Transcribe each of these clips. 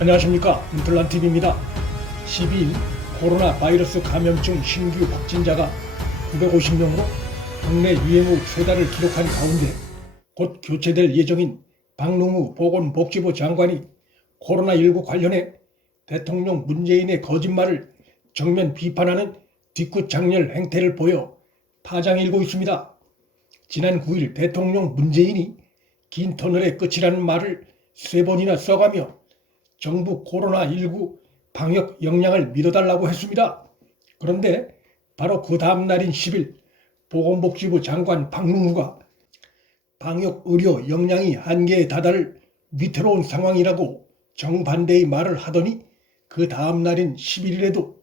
안녕하십니까, 인플란TV입니다. 12일 코로나 바이러스 감염증 신규 확진자가 950명으로 국내 유행 후 최다를 기록한 가운데 곧 교체될 예정인 박능후 보건복지부 장관이 코로나19 관련해 대통령 문재인의 거짓말을 정면 비판하는 뒤끝장렬 행태를 보여 파장일고 있습니다. 지난 9일 대통령 문재인이 긴 터널의 끝이라는 말을 3번이나 써가며 정부 코로나19 방역 역량을 믿어달라고 했습니다. 그런데 바로 그 다음 날인 10일 보건복지부 장관 박능후가 방역 의료 역량이 한계에 다다를 위태로운 상황이라고 정반대의 말을 하더니 그 다음 날인 11일에도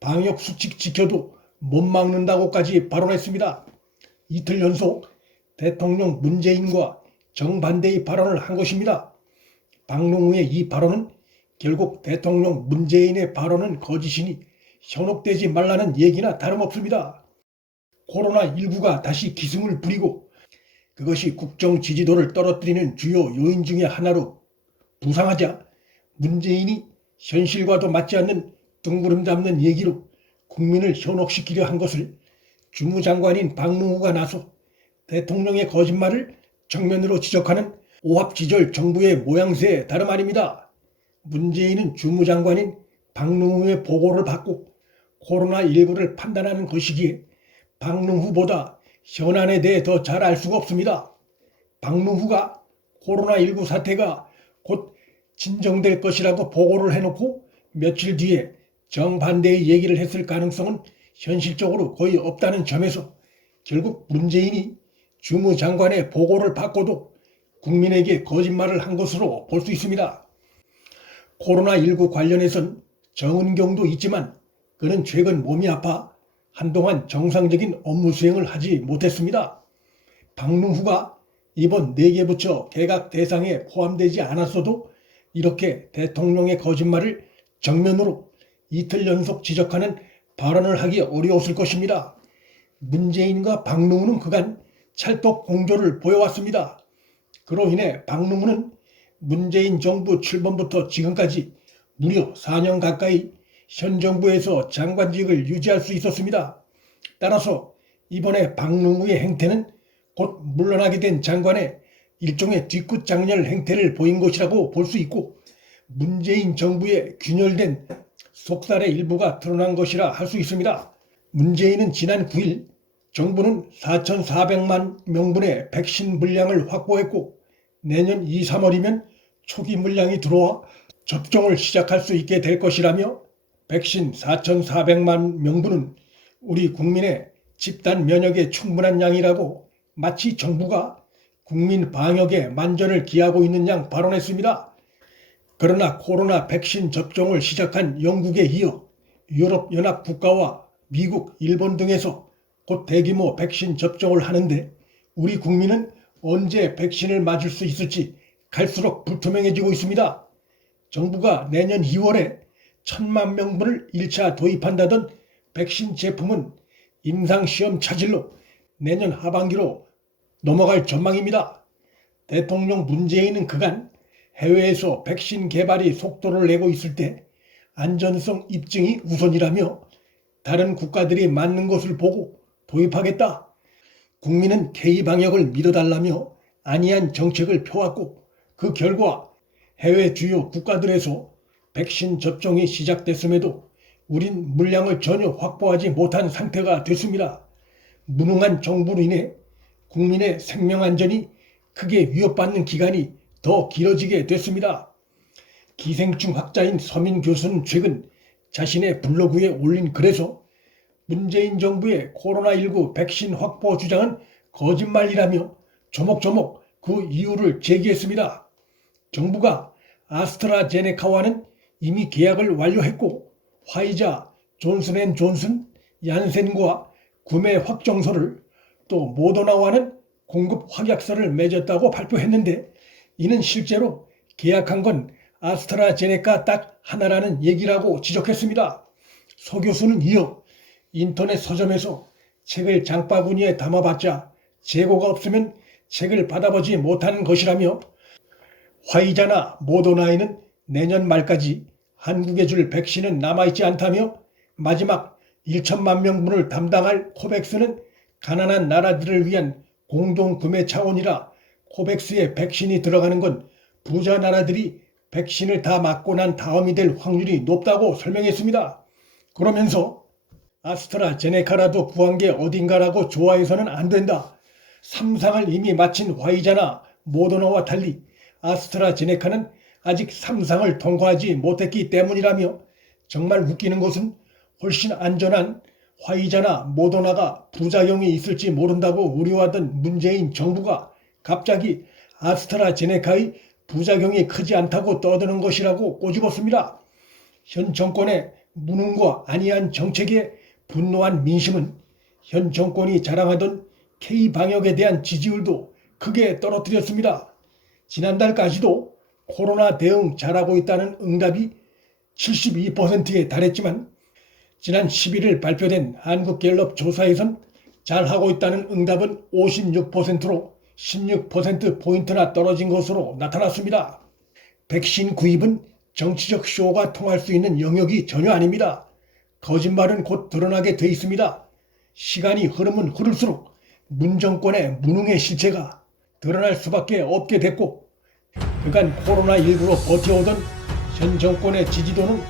방역 수칙 지켜도 못 막는다고까지 발언했습니다. 이틀 연속 대통령 문재인과 정반대의 발언을 한 것입니다. 박능후의 이 발언은 결국 대통령 문재인의 발언은 거짓이니 현혹되지 말라는 얘기나 다름없습니다. 코로나19가 다시 기승을 부리고 그것이 국정 지지도를 떨어뜨리는 주요 요인 중의 하나로 부상하자 문재인이 현실과도 맞지 않는 뜬구름 잡는 얘기로 국민을 현혹시키려 한 것을 주무장관인 박능후가 나서 대통령의 거짓말을 정면으로 지적하는 오합지졸 정부의 모양새에 다름 아닙니다. 문재인은 주무장관인 박능후의 보고를 받고 코로나19를 판단하는 것이기에 박능후보다 현안에 대해 더 잘 알 수가 없습니다. 박능후가 코로나19 사태가 곧 진정될 것이라고 보고를 해놓고 며칠 뒤에 정반대의 얘기를 했을 가능성은 현실적으로 거의 없다는 점에서 결국 문재인이 주무장관의 보고를 받고도 국민에게 거짓말을 한 것으로 볼 수 있습니다. 코로나19 관련해선 정은경도 있지만 그는 최근 몸이 아파 한동안 정상적인 업무 수행을 하지 못했습니다. 박능후가 이번 4개 부처 개각 대상에 포함되지 않았어도 이렇게 대통령의 거짓말을 정면으로 이틀 연속 지적하는 발언을 하기 어려웠을 것입니다. 문재인과 박능후는 그간 찰떡 공조를 보여왔습니다. 그로 인해 박능후는 문재인 정부 출범부터 지금까지 무려 4년 가까이 현 정부에서 장관직을 유지할 수 있었습니다. 따라서 이번에 박능후의 행태는 곧 물러나게 된 장관의 일종의 뒤끝장렬 행태를 보인 것이라고 볼 수 있고 문재인 정부의 균열된 속살의 일부가 드러난 것이라 할 수 있습니다. 문재인은 지난 9일 정부는 4,400만 명분의 백신 물량을 확보했고 내년 2, 3월이면 초기 물량이 들어와 접종을 시작할 수 있게 될 것이라며 백신 4,400만 명분은 우리 국민의 집단 면역에 충분한 양이라고 마치 정부가 국민 방역에 만전을 기하고 있는 양 발언했습니다. 그러나 코로나 백신 접종을 시작한 영국에 이어 유럽연합 국가와 미국, 일본 등에서 곧 대규모 백신 접종을 하는데 우리 국민은 언제 백신을 맞을 수 있을지 갈수록 불투명해지고 있습니다. 정부가 내년 2월에 1,000만 명분을 1차 도입한다던 백신 제품은 임상시험 차질로 내년 하반기로 넘어갈 전망입니다. 대통령 문재인은 그간 해외에서 백신 개발이 속도를 내고 있을 때 안전성 입증이 우선이라며 다른 국가들이 맞는 것을 보고 도입하겠다. 국민은 K방역을 믿어달라며 안이한 정책을 펴왔고 그 결과 해외 주요 국가들에서 백신 접종이 시작됐음에도 우린 물량을 전혀 확보하지 못한 상태가 됐습니다. 무능한 정부로 인해 국민의 생명안전이 크게 위협받는 기간이 더 길어지게 됐습니다. 기생충 학자인 서민 교수는 최근 자신의 블로그에 올린 글에서 문재인 정부의 코로나19 백신 확보 주장은 거짓말이라며 조목조목 그 이유를 제기했습니다. 정부가 아스트라제네카와는 이미 계약을 완료했고 화이자, 존슨앤존슨, 얀센과 구매 확정서를 또 모더나와는 공급 확약서를 맺었다고 발표했는데 이는 실제로 계약한 건 아스트라제네카 딱 하나라는 얘기라고 지적했습니다. 서 교수는 이어 인터넷 서점에서 책을 장바구니에 담아봤자 재고가 없으면 책을 받아보지 못하는 것이라며 화이자나 모더나에는 내년 말까지 한국에 줄 백신은 남아있지 않다며 마지막 1천만 명분을 담당할 코백스는 가난한 나라들을 위한 공동구매 차원이라 코백스에 백신이 들어가는 건 부자 나라들이 백신을 다 맞고 난 다음이 될 확률이 높다고 설명했습니다. 그러면서 아스트라제네카라도 구한 게 어딘가라고 좋아해서는 안 된다. 3상을 이미 마친 화이자나 모더나와 달리 아스트라제네카는 아직 3상을 통과하지 못했기 때문이라며 정말 웃기는 것은 훨씬 안전한 화이자나 모더나가 부작용이 있을지 모른다고 우려하던 문재인 정부가 갑자기 아스트라제네카의 부작용이 크지 않다고 떠드는 것이라고 꼬집었습니다. 현 정권의 무능과 안이한 정책에 분노한 민심은 현 정권이 자랑하던 K방역에 대한 지지율도 크게 떨어뜨렸습니다. 지난달까지도 코로나 대응 잘하고 있다는 응답이 72%에 달했지만 지난 11일 발표된 한국갤럽 조사에선 잘하고 있다는 응답은 56%로 16%포인트나 떨어진 것으로 나타났습니다. 백신 구입은 정치적 쇼가 통할 수 있는 영역이 전혀 아닙니다. 거짓말은 곧 드러나게 돼 있습니다. 시간이 흐르면 흐를수록 문 정권의 무능의 실체가 드러날 수밖에 없게 됐고 그간 코로나19로 버텨오던 현 정권의 지지도는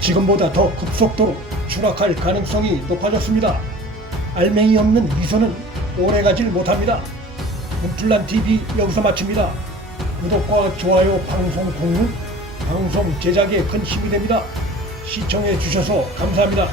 지금보다 더 급속도로 추락할 가능성이 높아졌습니다. 알맹이 없는 위선은 오래가질 못합니다. 문플란TV 여기서 마칩니다. 구독과 좋아요, 방송 공유, 방송 제작에 큰 힘이 됩니다. 시청해 주셔서 감사합니다.